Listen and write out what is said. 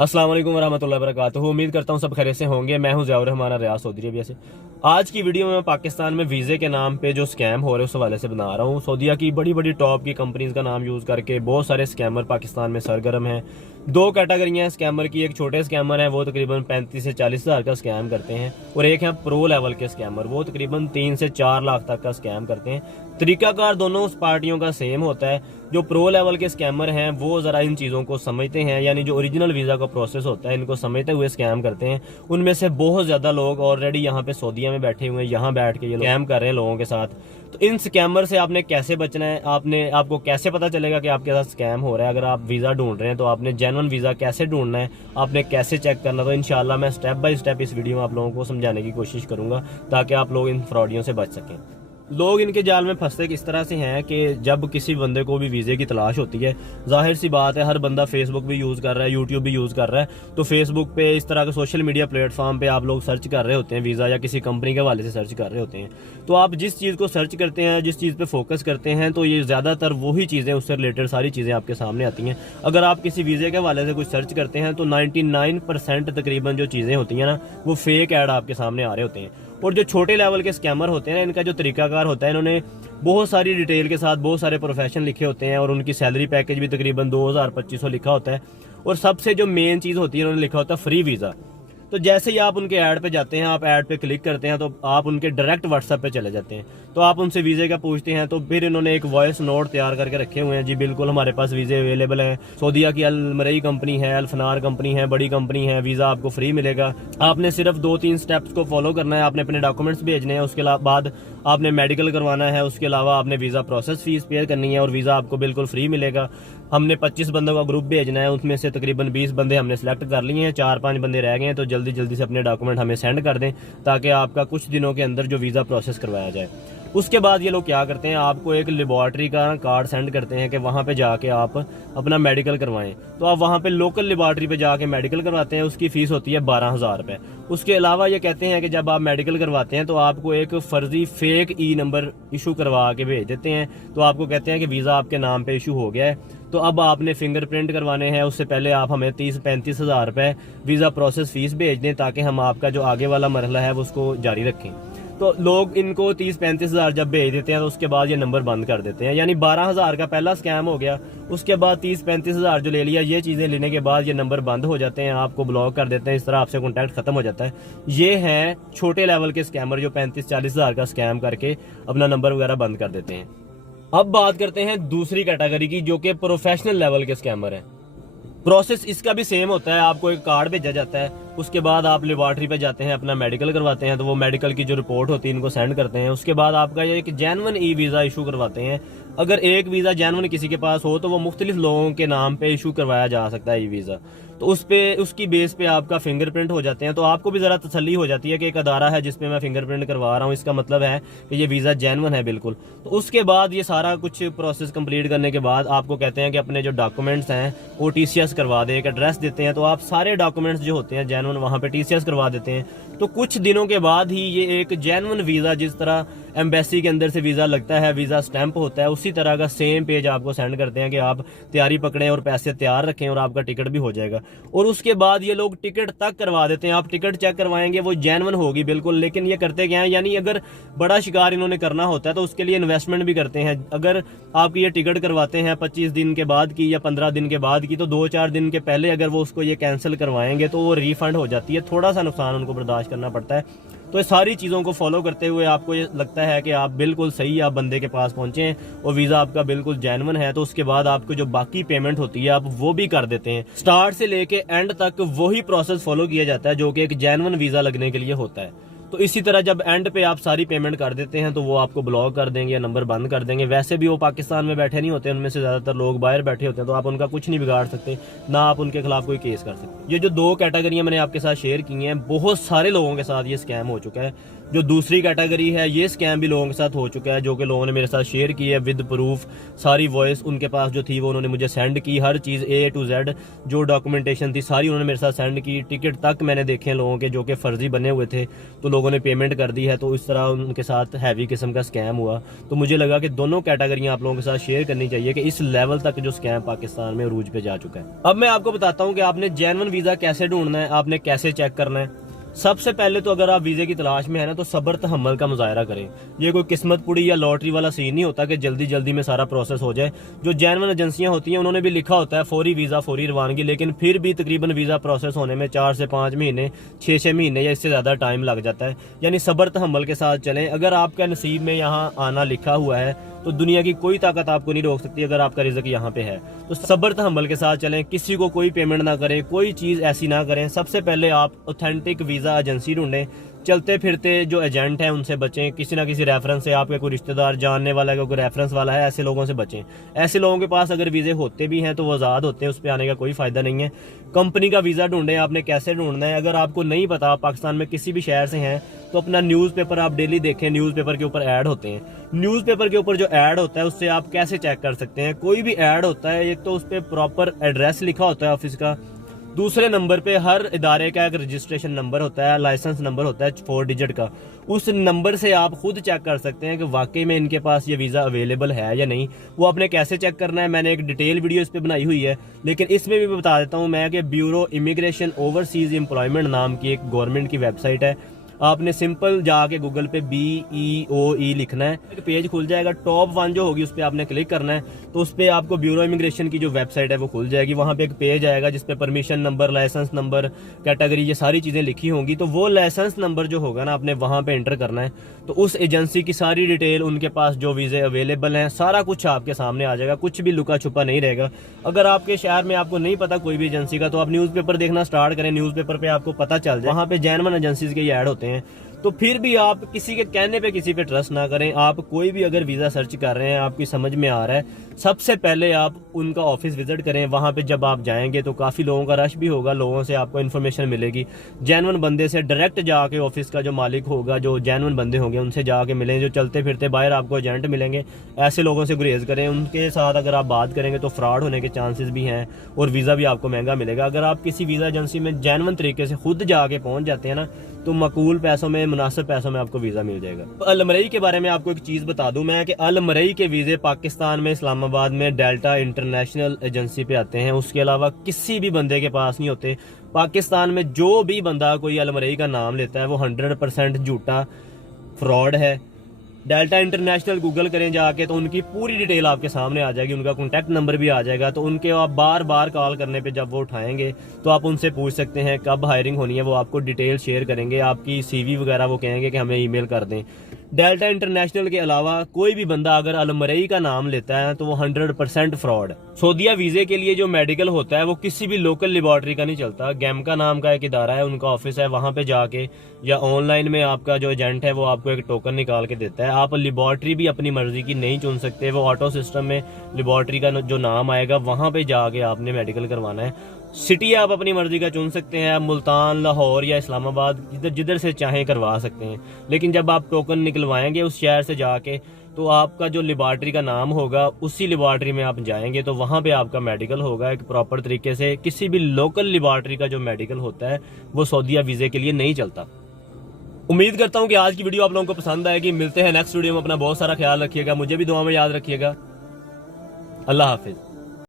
अस्सलाम वालेकुम वरहमतुल्लाहि वबरकातुहू। उम्मीद करता हूँ सब खैरियत से होंगे। मैं हूँ ज़ियाउर रहमान रियाज सऊदी अरबिया से। आज की वीडियो में मैं पाकिस्तान में वीज़े के नाम पे जो स्कैम हो रहे हैं उस हवाले से बना रहा हूँ। सऊदीया की बड़ी बड़ी टॉप की कंपनीज का नाम यूज़ करके बहुत सारे स्कैमर पाकिस्तान में सरगर्म हैं। दो कैटेगरियाँ हैं स्कैमर की। एक छोटे स्कैमर हैं, वो तकरीबन 35 से 40 हज़ार का स्कैम करते हैं, और एक है प्रो लेवल के स्कैमर, वो तकरीबन 3 से 4 लाख तक का स्कैम करते हैं। तरीकाकार दोनों पार्टियों का सेम होता है। जो प्रो लेवल के स्कैमर हैं वो ज़रा इन चीज़ों को समझते हैं, यानी जो ओरिजिनल वीज़ा का प्रोसेस होता है इनको समझते हुए स्कैम करते हैं। उनमें से बहुत ज़्यादा लोग ऑलरेडी यहाँ पे सऊदीया में बैठे हुए हैं, यहाँ बैठ के ये स्कैम कर रहे हैं लोगों के साथ। तो इन स्कैमर से आपने कैसे बचना है, आपको कैसे पता चलेगा कि आपके साथ स्कैम हो रहा है। अगर आप वीज़ा ढूंढ रहे हैं तो आपने जेन्युइन वीज़ा कैसे ढूंढना है, आपने कैसे चेक करना, तो इंशाल्लाह मैं स्टेप बाय स्टेप इस वीडियो में आप लोगों को समझाने की कोशिश करूंगा ताकि आप लोग इन फ्रॉडियों से बच सकें। लोग इनके जाल में फंसते किस तरह से हैं कि जब किसी बंदे को भी वीज़े की तलाश होती है, जाहिर सी बात है हर बंदा फेसबुक भी यूज़ कर रहा है, यूट्यूब भी यूज़ कर रहा है, तो फेसबुक पे इस तरह के सोशल मीडिया प्लेटफॉर्म पे आप लोग सर्च कर रहे होते हैं वीज़ा, या किसी कंपनी के हवाले से सर्च कर रहे होते हैं। तो आप जिस चीज़ को सर्च करते हैं, जिस चीज़ पर फोकस करते हैं, तो ये ज़्यादातर वही चीज़ें, उससे रिलेटेड सारी चीज़ें आपके सामने आती हैं। अगर आप किसी वीज़े के हवाले से कुछ सर्च करते हैं तो 99% तकरीबन जो चीज़ें होती हैं ना, वो फेक ऐड आपके सामने आ रहे होते हैं। और जो छोटे लेवल के स्कैमर होते हैं, इनका जो तरीकाकार होता है, इन्होंने बहुत सारी डिटेल के साथ बहुत सारे प्रोफेशन लिखे होते हैं, और उनकी सैलरी पैकेज भी तकरीबन 2000-2500 लिखा होता है। और सबसे जो मेन चीज़ होती है, इन्होंने लिखा होता है फ्री वीज़ा। तो जैसे ही आप उनके ऐड पे जाते हैं, आप ऐड पे क्लिक करते हैं, तो आप उनके डायरेक्ट व्हाट्सएप पे चले जाते हैं। तो आप उनसे वीज़े का पूछते हैं, तो फिर इन्होंने एक वॉइस नोट तैयार करके रखे हुए हैं, जी बिल्कुल हमारे पास वीज़े अवेलेबल हैं, सऊदीया की अल मरई कंपनी है, अल्फनार कंपनी है, बड़ी कंपनी है, वीज़ा आपको फ्री मिलेगा। आपने सिर्फ 2-3 स्टेप्स को फॉलो करना है। आपने अपने डॉक्यूमेंट्स भेजने हैं, उसके बाद आपने मेडिकल करवाना है, उसके अलावा आपने वीज़ा प्रोसेस फीस पे करनी है, और वीज़ा आपको बिल्कुल फ्री मिलेगा। हमने 25 बंदों का ग्रुप भेजना है, उसमें से तकरीबन 20 बंदे हमने सेलेक्ट कर लिए हैं, 4-5 बंदे रह गए हैं। तो जल्दी जल्दी से अपने डॉक्यूमेंट हमें सेंड कर दें ताकि आपका कुछ दिनों के अंदर जो वीज़ा प्रोसेस करवाया जाए। उसके बाद ये लोग क्या करते हैं, आपको एक लेबॉर्ट्री का कार्ड सेंड करते हैं कि वहाँ पे जाके आप अपना मेडिकल करवाएं। तो आप वहाँ पे लोकल लेबॉर्ट्री पे जाके मेडिकल करवाते हैं, उसकी फ़ीस होती है 12,000 रुपये। उसके अलावा ये कहते हैं कि जब आप मेडिकल करवाते हैं तो आपको एक फ़र्जी फेक ई नंबर इशू करवा के भेज देते हैं। तो आपको कहते हैं कि वीज़ा आपके नाम पे इशू हो गया है, तो अब आपने फिंगरप्रिंट करवाने हैं। उससे पहले आप हमें 30-35 हज़ार रुपये वीज़ा प्रोसेस फीस भेज दें ताकि हम आपका जो आगे वाला मरहला है वो उसको जारी रखें। तो लोग इनको 30-35 हज़ार जब भेज देते हैं तो उसके बाद ये नंबर बंद कर देते हैं। यानी 12,000 का पहला स्कैम हो गया, उसके बाद 30-35 हज़ार जो ले लिया, ये चीज़ें लेने के बाद ये नंबर बंद हो जाते हैं, आपको ब्लॉक कर देते हैं, इस तरह आपसे कॉन्टैक्ट खत्म हो जाता है। ये हैं छोटे लेवल के स्कैमर जो 35-40 हज़ार का स्कैम करके अपना नंबर वगैरह बंद कर देते हैं। अब बात करते हैं दूसरी कैटेगरी की, जो कि प्रोफेशनल लेवल के स्कैमर हैं। प्रोसेस इसका भी सेम होता है। आपको एक कार्ड भेजा जाता है, उसके बाद आप लेबॉर्ट्री पे जाते हैं, अपना मेडिकल करवाते हैं, तो वो मेडिकल की जो रिपोर्ट होती है इनको सेंड करते हैं। उसके बाद आपका ये एक जेन्युइन ई वीज़ा इशू करवाते हैं। अगर एक वीज़ा जेन्युइन किसी के पास हो तो वो मुख्तलिफ लोगों के नाम पे इशू करवाया जा सकता है ई वीज़ा। तो उसकी बेस पे आपका फिंगरप्रिंट हो जाते हैं, तो आपको भी ज़रा तसल्ली हो जाती है कि एक अदारा है जिसपे मैं फिंगरप्रिंट करवा रहा हूँ, इसका मतलब है कि ये वीज़ा जेन्युइन है बिल्कुल। तो उसके बाद ये सारा कुछ प्रोसेस कंप्लीट करने के बाद आपको कहते हैं कि अपने जो डॉक्यूमेंट्स हैं वो TCS करवा दे, एक एड्रेस देते हैं, तो आप सारे डॉक्यूमेंट्स जो होते हैं जेन्युइन वहाँ पे TCS करवा देते हैं। तो कुछ दिनों के बाद ही ये एक जेन्युइन वीज़ा, जिस तरह एम्बेसी के अंदर से वीज़ा लगता है, वीज़ा स्टैंप होता है, उसी तरह का सेम पेज आपको सेंड करते हैं कि आप तैयारी पकड़ें और पैसे तैयार रखें और आपका टिकट भी हो जाएगा। और उसके बाद ये लोग टिकट तक करवा देते हैं। आप टिकट चेक करवाएंगे वो जेन्युइन होगी बिल्कुल, लेकिन ये करते क्या हैं, यानी अगर बड़ा शिकार इन्होंने करना होता है तो उसके लिए इन्वेस्टमेंट भी करते हैं। अगर आपकी ये टिकट करवाते हैं 25 दिन के बाद की या 15 दिन के बाद की, तो 2-4 दिन के पहले अगर वो उसको ये कैंसिल करवाएंगे तो वो रिफंड हो जाती है। थोड़ा सा नुकसान उनको बर्दाश्त करना पड़ता है। तो ये सारी चीज़ों को फॉलो करते हुए आपको ये लगता है कि आप बिल्कुल सही आप बंदे के पास पहुंचे हैं और वीज़ा आपका बिल्कुल जेन्युइन है, तो उसके बाद आपको जो बाकी पेमेंट होती है आप वो भी कर देते हैं। स्टार्ट से लेके एंड तक वही प्रोसेस फॉलो किया जाता है जो कि एक जेन्युइन वीज़ा लगने के लिए होता है। तो इसी तरह जब एंड पे आप सारी पेमेंट कर देते हैं तो वो आपको ब्लॉक कर देंगे या नंबर बंद कर देंगे। वैसे भी वो पाकिस्तान में बैठे नहीं होते, उनमें से ज़्यादातर लोग बाहर बैठे होते हैं, तो आप उनका कुछ नहीं बिगाड़ सकते, ना आप उनके खिलाफ कोई केस कर सकते। ये जो दो कैटेगरियाँ मैंने आपके साथ शेयर की हैं, बहुत सारे लोगों के साथ ये स्कैम हो चुका है। जो दूसरी कैटेगरी है, ये स्कैम भी लोगों के साथ हो चुका है, जो कि लोगों ने मेरे साथ शेयर की है विद प्रूफ। सारी वॉइस उनके पास जो थी वो उन्होंने मुझे सेंड की, हर चीज़ A to Z जो डॉक्यूमेंटेशन थी सारी उन्होंने मेरे साथ सेंड की। टिकट तक मैंने देखे लोगों के जो कि फर्जी बने हुए थे, तो लोगों ने पेमेंट कर दी है। तो इस तरह उनके साथ हैवी किस्म का स्कैम हुआ। तो मुझे लगा कि दोनों कैटेगरियाँ आप लोगों के साथ शेयर करनी चाहिए कि इस लेवल तक जो स्कैम पाकिस्तान में अरूज पे जा चुका है। अब मैं आपको बताता हूँ कि आपने जेन्युइन वीज़ा कैसे ढूंढना है, आपने कैसे चेक करना है। सबसे पहले तो अगर आप वीज़े की तलाश में है ना, तो सब्र तहम्मुल का मुजाहरा करें। ये कोई किस्मत पुड़ी या लॉटरी वाला सीन नहीं होता कि जल्दी जल्दी में सारा प्रोसेस हो जाए। जो जेन्युइन एजेंसियां होती हैं उन्होंने भी लिखा होता है फौरी वीज़ा फौरी रवानगी, लेकिन फिर भी तकरीबन वीज़ा प्रोसेस होने में 4 से 5 महीने, 6 महीने या इससे ज़्यादा टाइम लग जाता है। यानी सब्र तहम्मुल के साथ चलें। अगर आपका नसीब में यहाँ आना लिखा हुआ है तो दुनिया की कोई ताकत आपको नहीं रोक सकती। अगर आपका रिज़्क यहाँ पे है तो सब्र तहम्मुल के साथ चलें। किसी को कोई पेमेंट ना करें, कोई चीज़ ऐसी ना करें। सबसे पहले आप ऑथेंटिक वीज़ा एजेंसी ढूंढें। चलते फिरते जो एजेंट हैं उनसे बचें। किसी ना किसी रेफरेंस से, आपके कोई रिश्तेदार जानने वाला है, कोई रेफरेंस वाला है, ऐसे लोगों से बचें। ऐसे लोगों के पास अगर वीज़े होते भी हैं तो वो आज़ाद होते हैं, उस पर आने का कोई फ़ायदा नहीं है। कंपनी का वीज़ा ढूंढें। आपने कैसे ढूंढना है, अगर आपको नहीं पता, पाकिस्तान में किसी भी शहर से हैं, तो अपना न्यूज़पेपर आप डेली देखें। न्यूज़पेपर के ऊपर ऐड होते हैं। न्यूज़पेपर के ऊपर जो ऐड होता है उससे आप कैसे चेक कर सकते हैं। कोई भी ऐड होता है, एक तो उस पर प्रॉपर एड्रेस लिखा होता है ऑफिस का, दूसरे नंबर पे हर इदारे का एक रजिस्ट्रेशन नंबर होता है, लाइसेंस नंबर होता है 4 डिजिट का। उस नंबर से आप खुद चेक कर सकते हैं कि वाकई में इनके पास ये वीज़ा अवेलेबल है या नहीं। वो आपने कैसे चेक करना है, मैंने एक डिटेल वीडियो इस पर बनाई हुई है, लेकिन इसमें भी बता देता हूँ मैं कि ब्यूरो इमिग्रेशन ओवरसीज एम्प्लॉयमेंट नाम की एक गवर्नमेंट की वेबसाइट है। आपने सिंपल जाके गूगल पे BEOE लिखना है, एक पेज खुल जाएगा। टॉप 1 जो होगी उस पर आपने क्लिक करना है, तो उस पर आपको ब्यूरो इमिग्रेशन की जो वेबसाइट है वो खुल जाएगी। वहाँ पे एक पेज आएगा जिसपे permission number, licence number, category, ये सारी चीज़ें लिखी होंगी। तो वो लाइसेंस नंबर जो होगा ना, आपने वहाँ पे एंटर करना है। तो उस एजेंसी की सारी डिटेल, उनके पास जो वीज़े अवेलेबल हैं, सारा कुछ आपके सामने आ जाएगा। कुछ भी लुका छुपा नहीं रहेगा। अगर आपके शहर में आपको नहीं पता कोई भी एजेंसी का, तो आप न्यूज़पेपर देखना स्टार्ट करें। न्यूज़पेपर पे आपको पता चल जाए, वहाँ पे जेन्युइन एजेंसीज के ऐड होते हैं। तो फिर भी आप किसी के कहने पे किसी पे ट्रस्ट ना करें। आप कोई भी अगर वीज़ा सर्च कर रहे हैं, आपकी समझ में आ रहा है, सबसे पहले आप उनका ऑफिस विजिट करें। वहाँ पे जब आप जाएंगे तो काफ़ी लोगों का रश भी होगा, लोगों से आपको इन्फॉर्मेशन मिलेगी। जेन्युइन बंदे से डायरेक्ट जाके ऑफिस का जो मालिक होगा, जो जेन्युइन बंदे होंगे, उनसे जाके मिलें। जो चलते फिरते बाहर आपको एजेंट मिलेंगे, ऐसे लोगों से गुरेज करें। उनके साथ अगर आप बात करेंगे तो फ्रॉड होने के चांसेस भी हैं और वीज़ा भी आपको महंगा मिलेगा। अगर आप किसी वीज़ा एजेंसी में जेन्युइन तरीके से खुद जाके पहुँच जाते हैं ना, तो मकूल पैसों में, मुनासिब पैसों में आपको वीज़ा मिल जाएगा। अल मरई के बारे में आपको एक चीज़ बता दूं मैं कि अल मरई के वीज़े पाकिस्तान में इस्लामाबाद में डेल्टा इंटरनेशनल एजेंसी पे आते हैं। उसके अलावा किसी भी बंदे के पास नहीं होते। पाकिस्तान में जो भी बंदा कोई अल मरई का नाम लेता है वो 100% झूठा फ्रॉड है। डेल्टा इंटरनेशनल गूगल करें जाके तो उनकी पूरी डिटेल आपके सामने आ जाएगी, उनका कॉन्टैक्ट नंबर भी आ जाएगा। तो उनके आप बार बार कॉल करने पे जब वो उठाएंगे तो आप उनसे पूछ सकते हैं कब हायरिंग होनी है। वो आपको डिटेल शेयर करेंगे, आपकी CV वगैरह वो कहेंगे कि हमें ईमेल कर दें। डेल्टा इंटरनेशनल के अलावा कोई भी बंदा अगर अल मरई का नाम लेता है तो वो 100% फ्रॉड है। सऊदीया वीज़े के लिए जो मेडिकल होता है वो किसी भी लोकल लेबॉर्ट्री का नहीं चलता। गैमका नाम का एक इदारा है, उनका ऑफिस है, वहाँ पे जाके या ऑनलाइन में आपका जो एजेंट है वो आपको एक टोकन निकाल के देता है। आप लेबॉर्ट्री भी अपनी मर्जी की नहीं चुन सकते। वो ऑटो सिस्टम में लेबॉर्ट्री का जो नाम आएगा वहाँ पे जाके आपने मेडिकल करवाना है। सिटी आप अपनी मर्जी का चुन सकते हैं, आप मुल्तान, लाहौर या इस्लामाबाद, जिधर से चाहें करवा सकते हैं। लेकिन जब आप टोकन निकलवाएंगे उस शहर से जाके, तो आपका जो लेबॉर्ट्री का नाम होगा उसी लेबॉर्ट्री में आप जाएंगे तो वहाँ पे आपका मेडिकल होगा एक प्रॉपर तरीके से। किसी भी लोकल लेबॉर्ट्री का जो मेडिकल होता है वो सऊदीया वीज़े के लिए नहीं चलता। उम्मीद करता हूँ कि आज की वीडियो आप लोगों को पसंद आएगी। मिलते हैं नेक्स्ट वीडियो में। अपना बहुत सारा ख्याल रखिएगा, मुझे भी दुआ में याद रखिएगा। अल्लाह हाफिज।